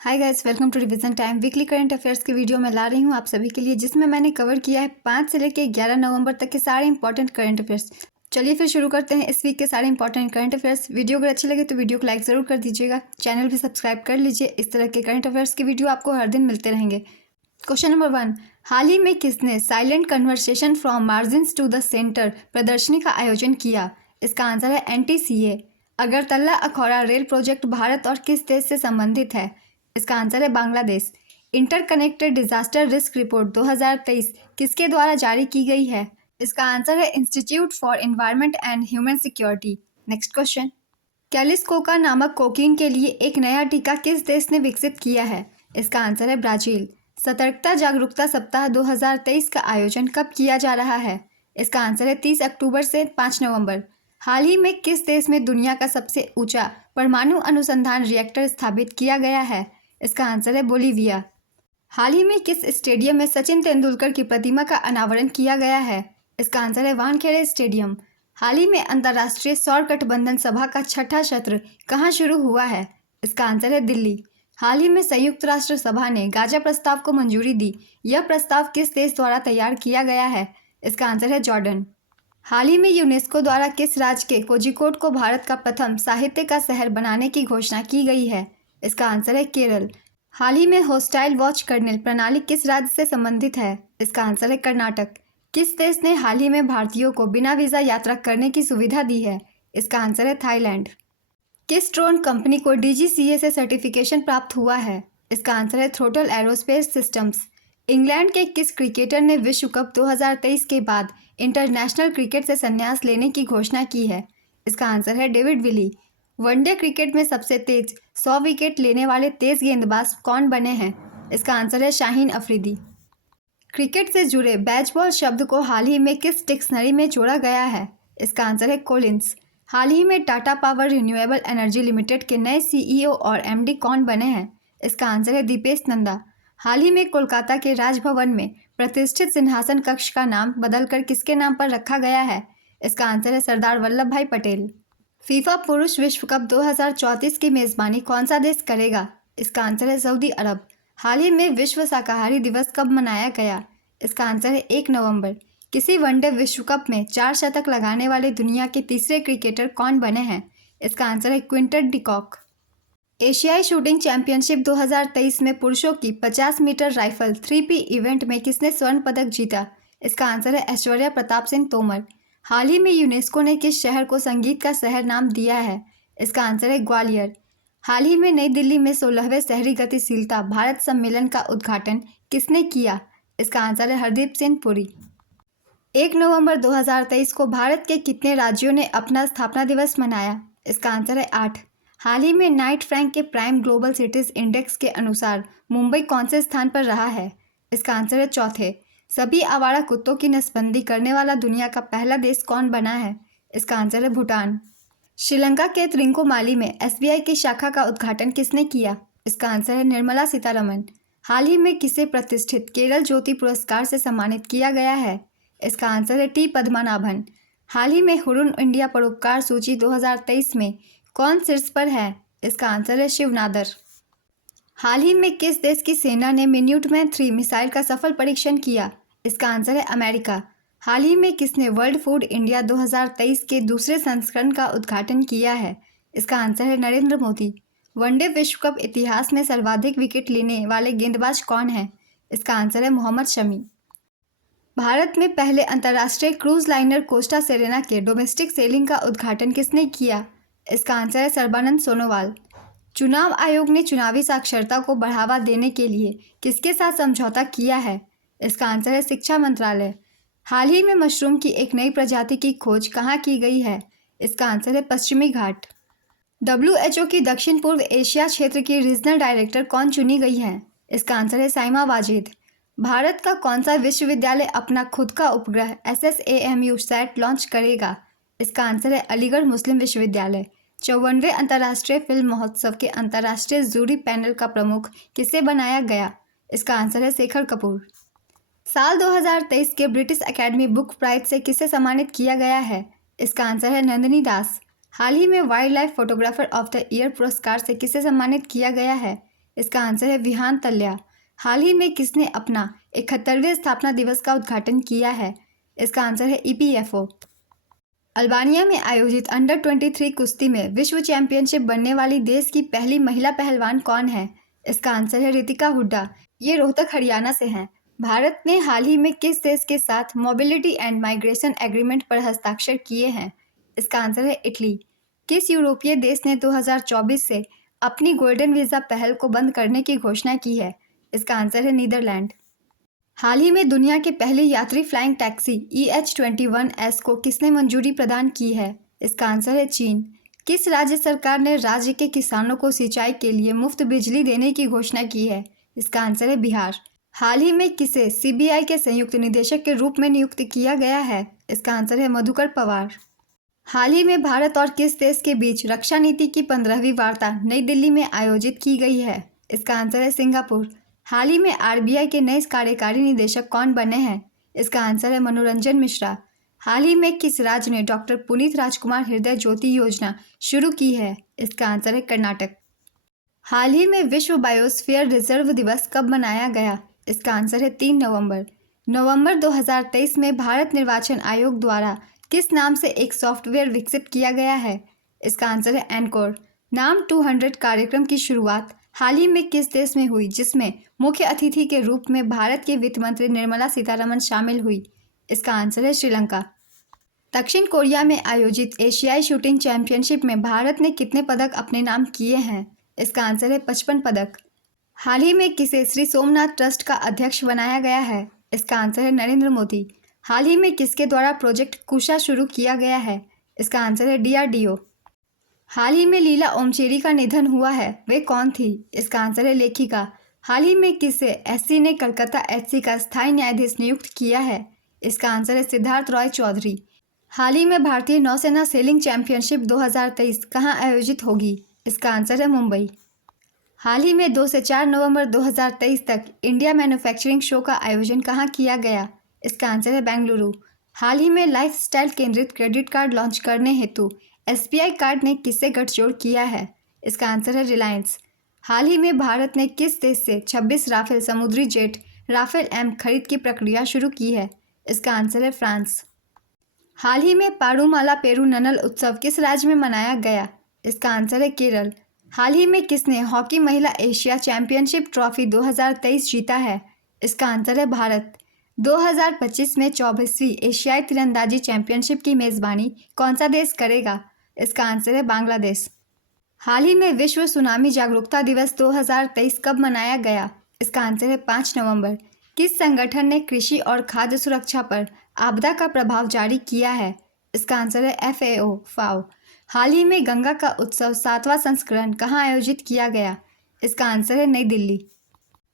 Hi guys, welcome to revision time. Weekly current affairs की video मैं ला रही हूँ आप सभी के लिए, जिसमें मैंने कवर किया है 5 से लेकर 11 नवंबर तक के सारे इंपॉर्टेंट करंट अफेयर्स। चलिए फिर शुरू करते हैं इस वीक के सारे इंपॉर्टेंट करंट अफेयर्स। वीडियो अगर अच्छी लगे तो वीडियो को लाइक ज़रूर कर दीजिएगा, चैनल भी सब्सक्राइब कर लीजिए। इस तरह के करंट अफेयर्स की वीडियो आपको हर दिन मिलते रहेंगे। क्वेश्चन नंबर 1, हाल ही में किसने silent conversation from margins to the centre प्रदर्शनी का आयोजन किया? इसका आंसर है NTCA। Agartala Akhaura rail project Bharat और किस देश से संबंधित है? इसका आंसर है Bangladesh. Interconnected disaster risk report 2023 किसके द्वारा जारी की गई है? इसका आंसर है institute for environment and human security. Next question, कैलिस्कोका नामक कोकीन के लिए एक नया टीका किस देश ने विकसित किया है? इसका आंसर है ब्राजील। सतर्कता जागरूकता सप्ताह 2023 का आयोजन कब किया जा रहा है? इसका आंसर है 30 अक्टूबर से 5 नवंबर। हाल ही में किस देश में दुनिया का सबसे ऊंचा परमाणु अनुसंधान रिएक्टर स्थापित किया गया है? इसका आंसर है बोलीविया। हाल ही में किस स्टेडियम में सचिन तेंदुलकर की प्रतिमा का अनावरण किया गया है? इसका आंसर है वानखेड़े स्टेडियम। हाल ही में अंतर्राष्ट्रीय सौर गठबंधन सभा का छठा सत्र कहाँ शुरू हुआ है? इसका आंसर है दिल्ली। हाल ही में संयुक्त राष्ट्र सभा ने गाजा प्रस्ताव को मंजूरी दी। यह प्रस्ताव किस देश द्वारा तैयार किया गया है? इसका आंसर है जॉर्डन। हाल ही में यूनेस्को द्वारा किस राज्य के कोझिकोड को भारत का प्रथम साहित्य का शहर बनाने की घोषणा की गई है? इसका आंसर है केरल। हाल ही में होस्टाइल वॉच कर्नेल प्रणाली किस राज्य से संबंधित है? इसका आंसर है कर्नाटक। किस देश ने हाल ही में भारतीयों को बिना वीज़ा यात्रा करने की सुविधा दी है? इसका आंसर है थाईलैंड। किस ड्रोन कंपनी को DGCA से सर्टिफिकेशन प्राप्त हुआ है? इसका आंसर है थ्रोटल एरोस्पेस सिस्टम्स। इंग्लैंड के किस क्रिकेटर ने विश्व कप 2023 के बाद इंटरनेशनल क्रिकेट से संन्यास लेने की घोषणा की है? इसका आंसर है डेविड विली। वनडे क्रिकेट में सबसे तेज 100 विकेट लेने वाले तेज गेंदबाज कौन बने हैं? इसका आंसर है शाहीन अफरीदी। क्रिकेट से जुड़े बैजबॉल शब्द को हाल ही में किस डिक्शनरी में जोड़ा गया है? इसका आंसर है कोलिंस। हाल ही में Tata power renewable energy limited के नए CEO और MD कौन बने हैं? इसका आंसर है दीपेश नंदा। हाल ही में कोलकाता के राजभवन में प्रतिष्ठित सिंहासन कक्ष का नाम बदलकर किसके नाम पर रखा गया है? इसका आंसर है सरदार वल्लभ भाई पटेल। फीफा पुरुष विश्व कप 2034 की मेज़बानी कौन सा देश करेगा? इसका आंसर है सऊदी अरब। हाल ही में विश्व शाकाहारी दिवस कब मनाया गया? इसका आंसर है 1 नवंबर। किसी वनडे विश्व कप में 4 शतक लगाने वाले दुनिया के तीसरे क्रिकेटर कौन बने हैं? इसका आंसर है क्विंटन डिकॉक। एशियाई शूटिंग चैंपियनशिप 2023 में पुरुषों की 50 मीटर राइफल 3P इवेंट में किसने स्वर्ण पदक जीता? इसका आंसर है ऐश्वर्या प्रताप सिंह तोमर। हाल ही में यूनेस्को ने किस शहर को संगीत का शहर नाम दिया है? इसका आंसर है ग्वालियर। हाल ही में नई दिल्ली में 16वें शहरी गतिशीलता भारत सम्मेलन का उद्घाटन किसने किया? इसका आंसर है हरदीप सिंह पुरी। 1 नवंबर 2023 को भारत के कितने राज्यों ने अपना स्थापना दिवस मनाया? इसका आंसर है 8। हाल ही में नाइट फ्रैंक के प्राइम ग्लोबल सिटीज इंडेक्स के अनुसार मुंबई कौन से स्थान पर रहा है? इसका आंसर है चौथे। सभी आवारा कुत्तों की नसबंदी करने वाला दुनिया का पहला देश कौन बना है? इसका आंसर है भूटान। श्रीलंका के त्रिंकोमाली में SBI की शाखा का उद्घाटन किसने किया? इसका आंसर है निर्मला सीतारमण। हाल ही में किसे प्रतिष्ठित केरल ज्योति पुरस्कार से सम्मानित किया गया है? इसका आंसर है T पद्मनाभन। हाल ही में हुरुन इंडिया परोपकार सूची 2023 में कौन शीर्ष पर है? इसका आंसर है शिव नादर। हाल ही में किस देश की सेना ने मिन्यूटमैन 3 मिसाइल का सफल परीक्षण किया? इसका आंसर है अमेरिका। हाल ही में किसने वर्ल्ड फूड इंडिया 2023 के दूसरे संस्करण का उद्घाटन किया है? इसका आंसर है नरेंद्र मोदी। वनडे विश्व कप इतिहास में सर्वाधिक विकेट लेने वाले गेंदबाज कौन हैं? इसका आंसर है मोहम्मद शमी। भारत में पहले अंतर्राष्ट्रीय क्रूज लाइनर कोस्टा सेरेना के डोमेस्टिक सेलिंग का उद्घाटन किसने किया? इसका आंसर है सर्बानंद सोनोवाल। चुनाव आयोग ने चुनावी साक्षरता को बढ़ावा देने के लिए किसके साथ समझौता किया है? इसका आंसर है शिक्षा मंत्रालय। हाल ही में मशरूम की एक नई प्रजाति की खोज कहाँ की गई है? इसका आंसर है पश्चिमी घाट। WHO की दक्षिण पूर्व एशिया क्षेत्र की रीजनल डायरेक्टर कौन चुनी गई है? इसका आंसर है साइमा वाजिद। भारत का कौन सा विश्वविद्यालय अपना खुद का उपग्रह SSAMU सैट लॉन्च करेगा? इसका आंसर है अलीगढ़ मुस्लिम विश्वविद्यालय। 54वें अंतर्राष्ट्रीय फिल्म महोत्सव के अंतर्राष्ट्रीय जूरी पैनल का प्रमुख किसे बनाया गया? इसका आंसर है शेखर कपूर। साल 2023 के ब्रिटिश एकेडमी बुक प्राइज से किसे सम्मानित किया गया है? इसका आंसर है नंदिनी दास। हाल ही में wild life photographer of the year पुरस्कार से किसे सम्मानित किया गया है? इसका आंसर है विहान तल्या। हाल ही में किसने अपना 71वें स्थापना दिवस का उद्घाटन किया है? इसका आंसर है EPFO। अल्बानिया में आयोजित अंडर 23 कुश्ती में विश्व चैंपियनशिप बनने वाली देश की पहली महिला पहलवान कौन है? इसका आंसर है रितिका हुड्डा। ये रोहतक हरियाणा से हैं। भारत ने हाल ही में किस देश के साथ मोबिलिटी एंड माइग्रेशन एग्रीमेंट पर हस्ताक्षर किए हैं? इसका आंसर है इटली। किस यूरोपीय देश ने 2024 से अपनी गोल्डन वीज़ा पहल को बंद करने की घोषणा की है? इसका आंसर है नीदरलैंड। हाल ही में दुनिया के पहले यात्री फ्लाइंग टैक्सी EH21S को किसने मंजूरी प्रदान की है? इसका आंसर है चीन। किस राज्य सरकार ने राज्य के किसानों को सिंचाई के लिए मुफ्त बिजली देने की घोषणा की है? इसका आंसर है बिहार। हाल ही में किसे CBI के संयुक्त निदेशक के रूप में नियुक्त किया गया है? इसका आंसर है मधुकर पवार। हाल ही में भारत और किस देश के बीच रक्षा नीति की 15वीं वार्ता नई दिल्ली में आयोजित की गई है? इसका आंसर है सिंगापुर। हाल ही में RBI के नए कार्यकारी निदेशक कौन बने हैं? इसका आंसर है मनोरंजन मिश्रा। हाल ही में किस राज्य ने डॉक्टर पुनीत राजकुमार हृदय ज्योति योजना शुरू की है? इसका आंसर है कर्नाटक। हाल ही में विश्व बायोस्फीयर रिजर्व दिवस कब मनाया गया? इसका आंसर है 3 नवंबर। नवंबर 2023 में भारत निर्वाचन आयोग द्वारा किस नाम से एक सॉफ्टवेयर विकसित किया गया है? इसका आंसर है एनकोर। नाम 200 कार्यक्रम की शुरुआत हाल ही में किस देश में हुई, जिसमें मुख्य अतिथि के रूप में भारत के वित्त मंत्री निर्मला सीतारमण शामिल हुई? इसका आंसर है श्रीलंका। दक्षिण कोरिया में आयोजित एशियाई शूटिंग चैंपियनशिप में भारत ने कितने पदक अपने नाम किए हैं? इसका आंसर है 55 पदक। हाल ही में किसे श्री सोमनाथ ट्रस्ट का अध्यक्ष बनाया गया है? इसका आंसर है नरेंद्र मोदी। हाल ही में किसके द्वारा प्रोजेक्ट कुशा शुरू किया गया है? इसका आंसर है DRDO। हाल ही में लीला ओमचेरी का निधन हुआ है, वे कौन थी? इसका आंसर है लेखिका। हाल ही में किसे SC ने कलकत्ता HC का स्थायी न्यायाधीश नियुक्त किया है? इसका आंसर है सिद्धार्थ रॉय चौधरी। हाल ही में भारतीय नौसेना सेलिंग चैंपियनशिप 2023 कहाँ आयोजित होगी? इसका आंसर है मुंबई। हाल ही में 2 से 4 नवंबर 2023 तक इंडिया मैन्युफैक्चरिंग शो का आयोजन कहाँ किया गया? इसका आंसर है बेंगलुरु। हाल ही में लाइफस्टाइल केंद्रित क्रेडिट कार्ड लॉन्च करने हेतु SBI कार्ड ने किससे गठजोड़ किया है? इसका आंसर है रिलायंस। हाल ही में भारत ने किस देश से 26 राफेल समुद्री जेट राफेल M खरीद की प्रक्रिया शुरू की है? इसका आंसर है फ्रांस। हाल ही में पारूमाला पेरू ननल उत्सव किस राज्य में मनाया गया? इसका आंसर है केरल। हाल ही में किसने हॉकी महिला एशिया चैंपियनशिप ट्रॉफी 2023 जीता है? इसका आंसर है भारत। 2025 में 24वीं एशियाई तीरंदाजी चैंपियनशिप की मेज़बानी कौन सा देश करेगा? इसका आंसर है बांग्लादेश। हाल ही में विश्व सुनामी जागरूकता दिवस 2023 कब मनाया गया? इसका आंसर है 5 नवंबर। किस संगठन ने कृषि और खाद्य सुरक्षा पर आपदा का प्रभाव जारी किया है? इसका आंसर है FAO। हाल ही में गंगा का उत्सव 7वां संस्करण कहाँ आयोजित किया गया? इसका आंसर है नई दिल्ली।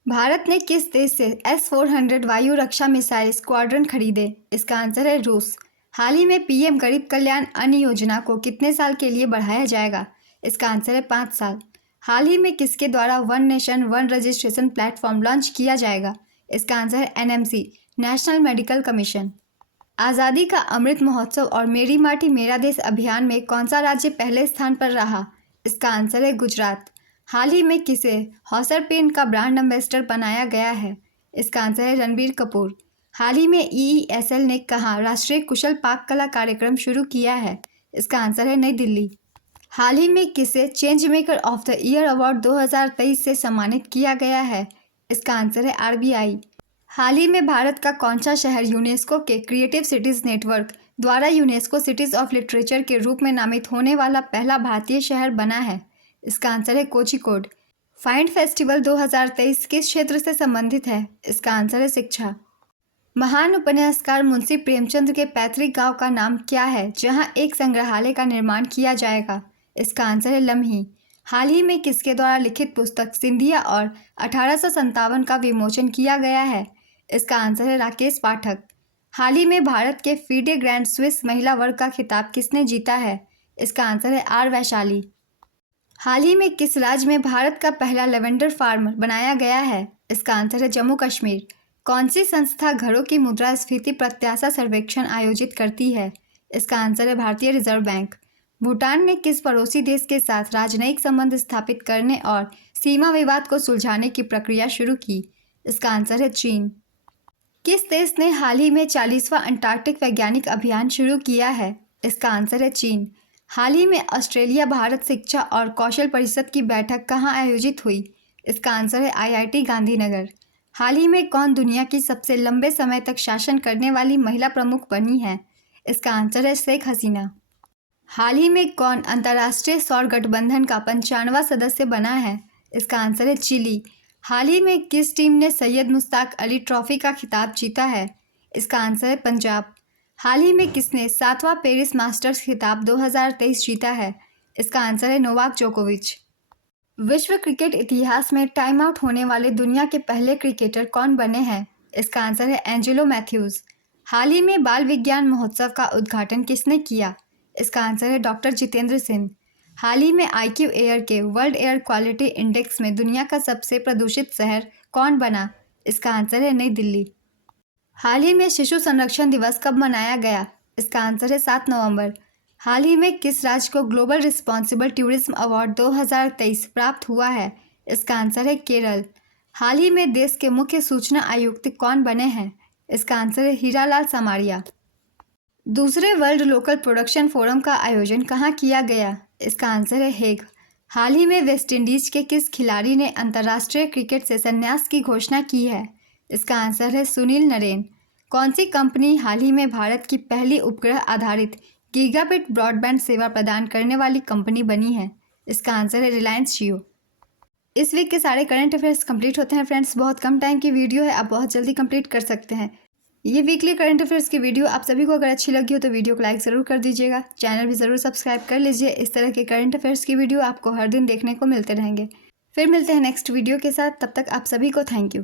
भारत ने किस देश से S-400 वायु रक्षा मिसाइल स्क्वाड्रन खरीदे? इसका आंसर है रूस। हाल ही में PM गरीब कल्याण अन्न योजना को कितने साल के लिए बढ़ाया जाएगा? इसका आंसर है 5 साल। हाल ही में किसके द्वारा one nation one registration platform launch किया जाएगा? इसका आंसर है NMC, नेशनल मेडिकल कमीशन। आज़ादी का अमृत महोत्सव और मेरी माटी मेरा देश अभियान में कौन सा राज्य पहले स्थान पर रहा? इसका आंसर है गुजरात। हाल ही में किसे हॉसर पेन का ब्रांड एम्बेसडर बनाया गया है? इसका आंसर है रणबीर कपूर। हाल ही में EESL ने कहाँ राष्ट्रीय कुशल पाक कला कार्यक्रम शुरू किया है? इसका आंसर है नई दिल्ली। हाल ही में किसे change maker of the year award 2023 से सम्मानित किया गया है? इसका आंसर है RBI। हाल ही में भारत का कौन सा शहर यूनेस्को के क्रिएटिव सिटीज़ नेटवर्क द्वारा यूनेस्को सिटीज़ ऑफ लिटरेचर के रूप में नामित होने वाला पहला भारतीय शहर बना है? इसका आंसर है कोझिकोड। फाइंड फेस्टिवल 2023 किस क्षेत्र से संबंधित है? इसका आंसर है शिक्षा। महान उपन्यासकार मुंशी प्रेमचंद के पैतृक गांव का नाम क्या है, जहां एक संग्रहालय का निर्माण किया जाएगा? इसका आंसर है लम्ही। हाल ही में किसके द्वारा लिखित पुस्तक सिंधिया और 1857 का विमोचन किया गया है? इसका आंसर है राकेश पाठक। हाल ही में भारत के फीडे ग्रैंड स्विस महिला वर्ग का खिताब किसने जीता है? इसका आंसर है R वैशाली। हाल ही में किस राज्य में भारत का पहला लेवेंडर फार्म बनाया गया है? इसका आंसर है जम्मू कश्मीर। कौन सी संस्था घरों की मुद्रास्फीति प्रत्याशा सर्वेक्षण आयोजित करती है? इसका आंसर है भारतीय रिजर्व बैंक। भूटान ने किस पड़ोसी देश के साथ राजनयिक संबंध स्थापित करने और सीमा विवाद को सुलझाने की प्रक्रिया शुरू की? इसका आंसर है चीन। किस देश ने हाल ही में 40वां अंटार्कटिक वैज्ञानिक अभियान शुरू किया है? इसका आंसर है चीन। हाल ही में ऑस्ट्रेलिया भारत शिक्षा और कौशल परिषद की बैठक कहाँ आयोजित हुई? इसका आंसर है IIT गांधीनगर। हाल ही में कौन दुनिया की सबसे लंबे समय तक शासन करने वाली महिला प्रमुख बनी है? इसका आंसर है शेख हसीना। हाल ही में कौन अंतर्राष्ट्रीय सौर गठबंधन का 95वां सदस्य बना है? इसका आंसर है चिली। हाल ही में किस टीम ने सैयद मुश्ताक अली ट्रॉफी का खिताब जीता है? इसका आंसर है पंजाब। हाल ही में किसने 7वां पेरिस मास्टर्स खिताब 2023 जीता है? इसका आंसर है नोवाक जोकोविच। विश्व क्रिकेट इतिहास में टाइम आउट होने वाले दुनिया के पहले क्रिकेटर कौन बने हैं? इसका आंसर है एंजेलो मैथ्यूज। हाल ही में बाल विज्ञान महोत्सव का उद्घाटन किसने किया? इसका आंसर है डॉक्टर जितेंद्र सिंह। हाल ही में IQ एयर के वर्ल्ड एयर क्वालिटी इंडेक्स में दुनिया का सबसे प्रदूषित शहर कौन बना? इसका आंसर है नई दिल्ली। हाल ही में शिशु संरक्षण दिवस कब मनाया गया? इसका आंसर है 7 नवंबर। हाल ही में किस राज्य को ग्लोबल रिस्पॉन्सिबल टूरिज्म अवार्ड 2023 प्राप्त हुआ है? इसका आंसर है केरल। हाल ही में देश के मुख्य सूचना आयुक्त कौन बने हैं? इसका आंसर है हीरालाल समारिया। दूसरे वर्ल्ड लोकल प्रोडक्शन फोरम का आयोजन कहाँ किया गया? इसका आंसर है हेग। हाल ही में वेस्टइंडीज के किस खिलाड़ी ने अंतर्राष्ट्रीय क्रिकेट से संन्यास की घोषणा की है? इसका आंसर है सुनील नरेन। कौन सी कंपनी हाल ही में भारत की पहली उपग्रह आधारित गीगाबिट ब्रॉडबैंड सेवा प्रदान करने वाली कंपनी बनी है? इसका आंसर है रिलायंस जियो। इस वीक के सारे करंट अफेयर्स कंप्लीट होते हैं फ्रेंड्स। बहुत कम टाइम की वीडियो है, आप बहुत जल्दी कंप्लीट कर सकते हैं। ये वीकली करंट अफेयर्स की वीडियो आप सभी को अगर अच्छी लगी हो तो वीडियो को लाइक ज़रूर कर दीजिएगा। चैनल भी ज़रूर सब्सक्राइब कर लीजिए। इस तरह के करंट अफेयर्स की वीडियो आपको हर दिन देखने को मिलते रहेंगे। फिर मिलते हैं नेक्स्ट वीडियो के साथ। तब तक आप सभी को थैंक यू।